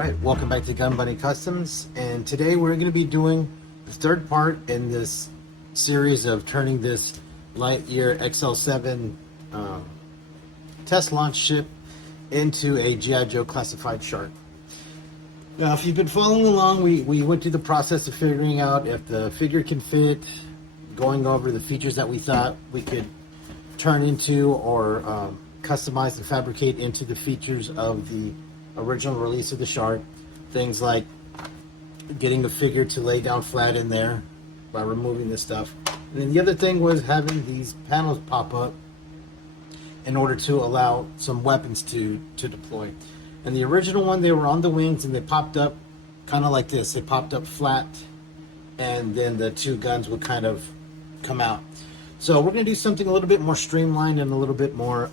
Alright, welcome back to Gun Bunny Customs, and today we're going to be doing the third part in this series of turning this Lightyear XL7 test launch ship into a G.I. Joe classified Sharc. Now, if you've been following along, we went through the process of figuring out if the figure can fit, going over the features that we thought we could turn into or customize and fabricate into the features of the original release of the Sharc. Things like getting the figure to lay down flat in there by removing this stuff. And then the other thing was having these panels pop up in order to allow some weapons to deploy. And the original one, they were on the wings and they popped up kind of like this. They popped up flat, and then the two guns would kind of come out. So we're going to do something a little bit more streamlined and a little bit more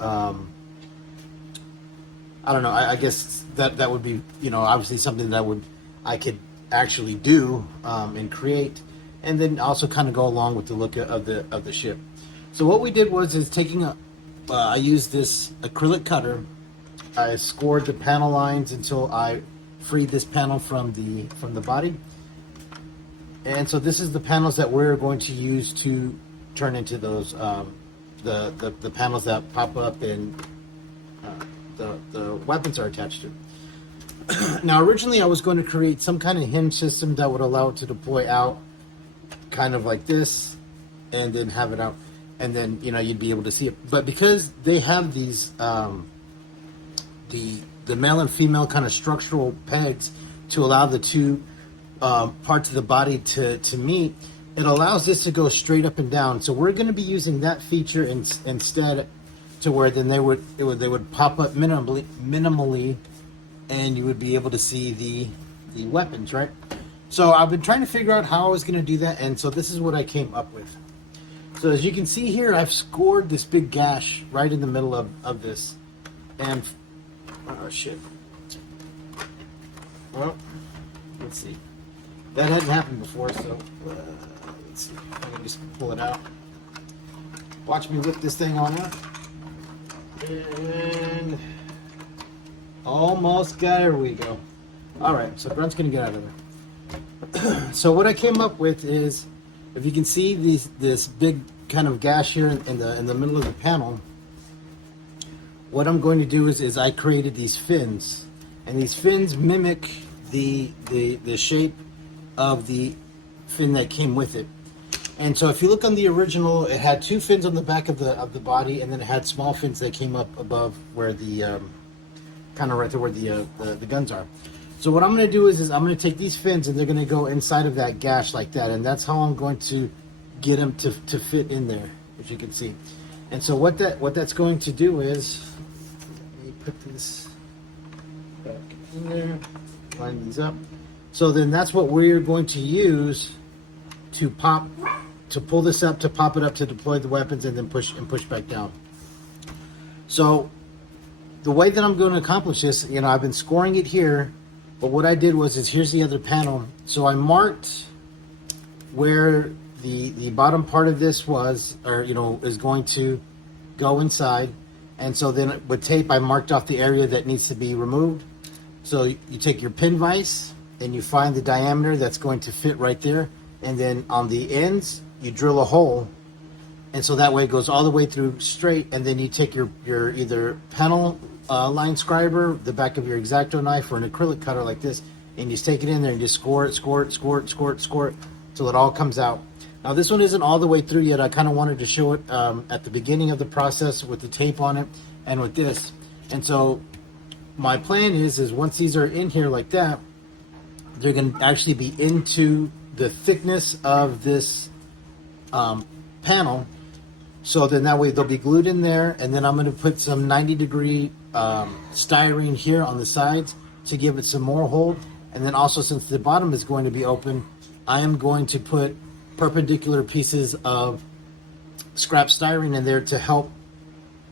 I don't know. I guess that would be, you know, obviously something that I could actually do and create, and then also kind of go along with the look of the ship. So what we did was taking I used this acrylic cutter. I scored the panel lines until I freed this panel from the body, and so this is the panels that we're going to use to turn into those the panels that pop up and the weapons are attached to. Now, originally I was going to create some kind of hinge system that would allow it to deploy out kind of like this, and then have it out, and then, you know, you'd be able to see it. But because they have these the male and female kind of structural pegs to allow the two parts of the body to meet, it allows this to go straight up and down. So we're going to be using that feature instead, to where then they would pop up minimally, and you would be able to see the weapons, right? So I've been trying to figure out how I was going to do that, and so this is what I came up with. So as you can see here, I've scored this big gash right in the middle of this, and oh shit. Well, let's see. That hadn't happened before, so let's see. I can just pull it out. Watch me whip this thing on out. And almost there we go. Alright, so Grunt's gonna get out of there. So what I came up with is, if you can see this big kind of gash here in the middle of the panel, what I'm going to do is I created these fins, and these fins mimic the shape of the fin that came with it. And so if you look on the original, it had two fins on the back of the body, and then it had small fins that came up above where the kind of right there where the guns are. So what I'm going to do is I'm going to take these fins, and they're going to go inside of that gash like that, and that's how I'm going to get them to fit in there, as you can see. And so what that's going to do is, let me put this back in there, line these up. So then that's what we're going to use to pull this up, to pop it up, to deploy the weapons, and then push back down. So the way that I'm going to accomplish this, you know, I've been scoring it here, but what I did was here's the other panel. So I marked where the bottom part of this was, or, you know, is going to go inside, and so then with tape I marked off the area that needs to be removed. So you take your pin vise and you find the diameter that's going to fit right there, and then on the ends you drill a hole, and so that way it goes all the way through straight. And then you take your either panel line scriber, the back of your X-Acto knife, or an acrylic cutter like this, and you just take it in there and just score it till it all comes out. Now this one isn't all the way through yet. I kind of wanted to show it at the beginning of the process with the tape on it and with this. And so my plan is once these are in here like that, they're going to actually be into the thickness of this panel. So then that way they'll be glued in there, and then I'm going to put some 90-degree styrene here on the sides to give it some more hold. And then also, since the bottom is going to be open, I am going to put perpendicular pieces of scrap styrene in there to help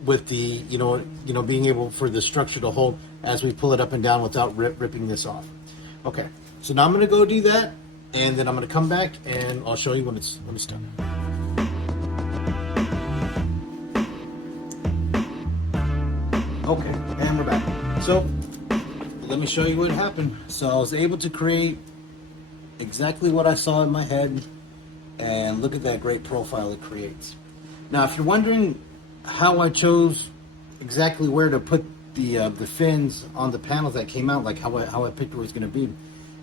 with the you know being able for the structure to hold as we pull it up and down without ripping this off. Okay, so now I'm going to go do that, and then I'm going to come back and I'll show you when it's done. Okay, and we're back. So let me show you what happened. So I was able to create exactly what I saw in my head, and look at that great profile it creates. Now, if you're wondering how I chose exactly where to put the fins on the panels that came out, like how I picked where it's going to be,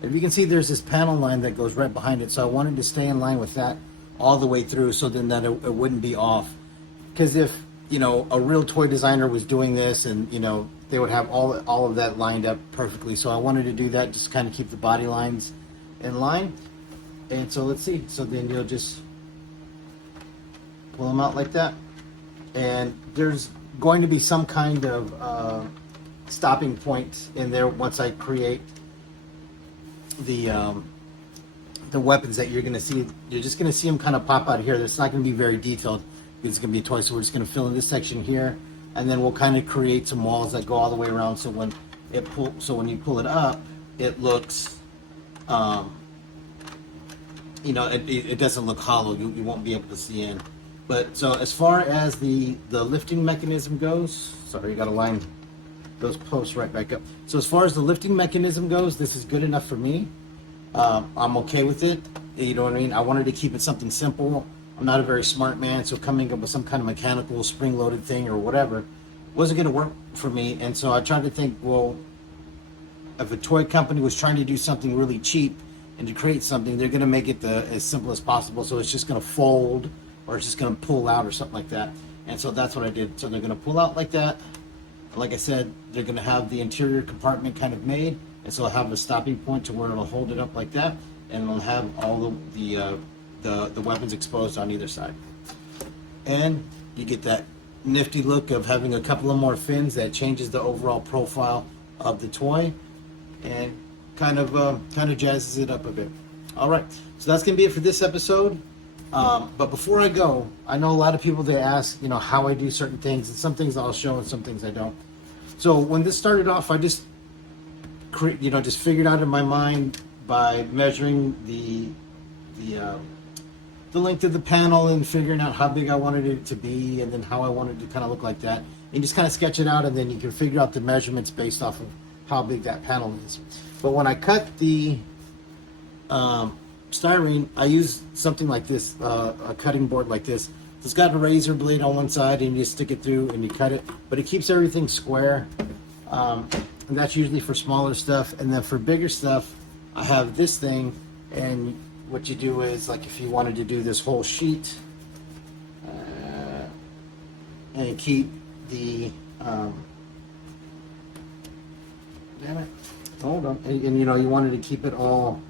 if you can see, there's this panel line that goes right behind it. So I wanted to stay in line with that all the way through, so then that it wouldn't be off. Because if, you know, a real toy designer was doing this, and, you know, they would have all of that lined up perfectly. So I wanted to do that, just kind of keep the body lines in line. And so let's see. So then you'll just pull them out like that. And there's going to be some kind of stopping point in there once I create the weapons that you're going to see. You're just going to see them kind of pop out of here. It's not going to be very detailed because it's going to be a toy. So we're just going to fill in this section here, and then we'll kind of create some walls that go all the way around. So when you pull it up, it looks, you know, it doesn't look hollow. You won't be able to see in. But so as far as the lifting mechanism goes, sorry, you got to line those posts right back up. So as far as the lifting mechanism goes, this is good enough for me. I'm okay with it. You know what I mean? I wanted to keep it something simple. I'm not a very smart man, so coming up with some kind of mechanical spring-loaded thing or whatever wasn't going to work for me. And so I tried to think, well, if a toy company was trying to do something really cheap and to create something, they're going to make it as simple as possible. So it's just going to fold, or it's just going to pull out or something like that. And so that's what I did. So they're going to pull out like that. Like I said, they're going to have the interior compartment kind of made, and so I'll have a stopping point to where it'll hold it up like that, and it'll have all the weapons exposed on either side. And you get that nifty look of having a couple of more fins that changes the overall profile of the toy, and kind of jazzes it up a bit. All right, so that's going to be it for this episode. But before I go, I know a lot of people, they ask, you know, how I do certain things, and some things I'll show and some things I don't. So when this started off, I just just figured out in my mind by measuring the length of the panel and figuring out how big I wanted it to be, and then how I wanted it to kind of look like that, and just kind of sketch it out, and then you can figure out the measurements based off of how big that panel is. But when I cut the styrene, I use something like this, a cutting board like this. It's got a razor blade on one side, and you stick it through and you cut it, but it keeps everything square. And that's usually for smaller stuff. And then for bigger stuff, I have this thing, and what you do is, like, if you wanted to do this whole sheet, and keep the damn it, hold on, and you know, you wanted to keep it all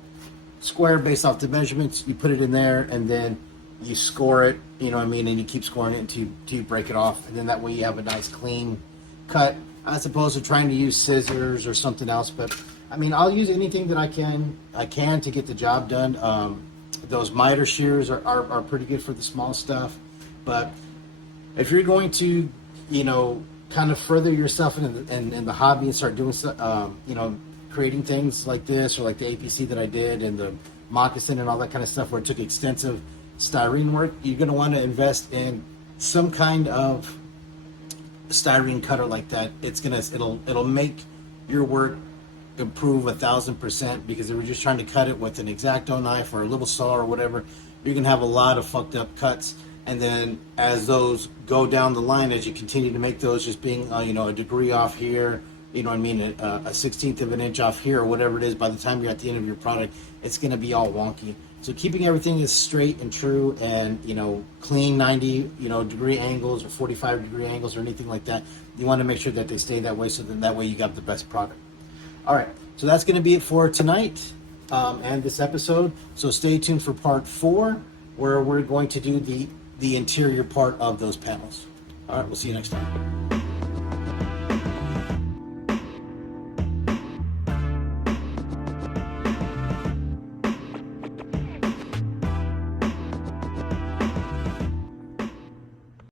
square based off the measurements, you put it in there, and then you score it, you know what I mean, and you keep scoring it until you break it off, and then that way you have a nice clean cut, as opposed to trying to use scissors or something else. But I mean, I'll use anything that I can to get the job done. Those miter shears are pretty good for the small stuff, but if you're going to, you know, kind of further yourself in the hobby and start doing stuff, you know, creating things like this, or like the APC that I did, and the moccasin and all that kind of stuff, where it took extensive styrene work, you're going to want to invest in some kind of styrene cutter like that. It'll make your work improve 1,000%, because if you're just trying to cut it with an X-Acto knife or a little saw or whatever, you're going to have a lot of fucked up cuts. And then as those go down the line, as you continue to make those, just being you know, a degree off here, you know what I mean, a 1/16 of an inch off here, or whatever it is, by the time you're at the end of your product, it's going to be all wonky. So keeping everything as straight and true, and, you know, clean 90, you know, degree angles or 45 degree angles or anything like that, you want to make sure that they stay that way, so then that way you got the best product. All right, so that's going to be it for tonight and this episode. So stay tuned for part 4, where we're going to do the interior part of those panels. All right, we'll see you next time.